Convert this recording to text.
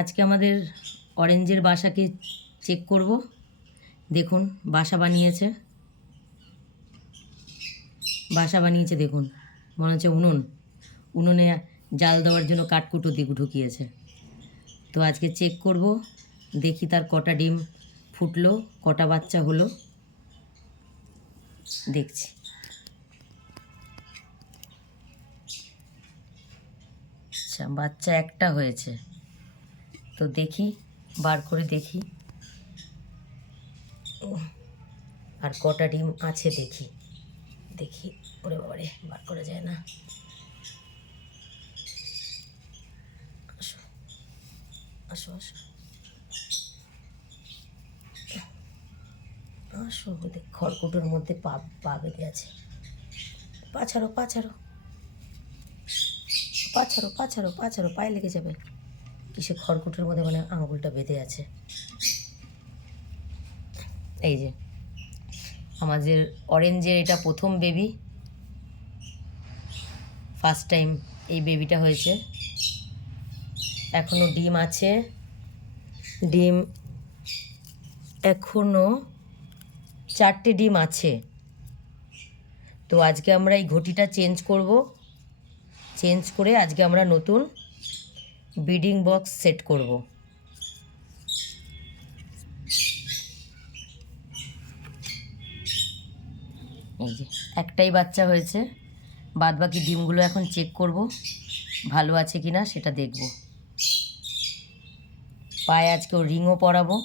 আজকে আমাদের অরেঞ্জের বাসাকে চেক করব। দেখুন বাসা বানিয়েছে, দেখুন মনে হচ্ছে উনুনে জাল দেওয়ার জন্য কাঠকুটো দিক ঢুকিয়েছে। তো আজকে চেক করব, দেখি তার কটা ডিম ফুটলো, কটা বাচ্চা হলো, দেখছি। আচ্ছা, বাচ্চা একটা হয়েছে, তো দেখি, বার করে দেখি আর কটা ডিম আছে দেখি। ওরে বাবারে, বার করা যায় না। আসো আসো আসো আসো, খড়কুটোর মধ্যে পা বেঁধে আছে। পাছাড়ো পাছাড়ো পাছাড়ো পাছাড়ো পাছাড়ো, পায়ে লেগে যাবে। কিসে খড়কুটোর মধ্যে, মানে আঙুলটা বেঁধে আছে। এই যে আমাদের অরেঞ্জের এটা প্রথম বেবি, ফার্স্ট টাইম এই বেবিটা হয়েছে। এখনও ডিম আছে, ডিম এখনও 4টে ডিম আছে। তো আজকে আমরা এই ঘটিটা চেঞ্জ করে আজকে আমরা নতুন ব্রিডিং বক্স সেট করব। এই যে একটাই বাচ্চা হয়েছে, বাদবাকি ডিমগুলো এখন চেক করব ভালো আছে কি না, সেটা দেখব। পায়ে আজকে রিংও পরাবো।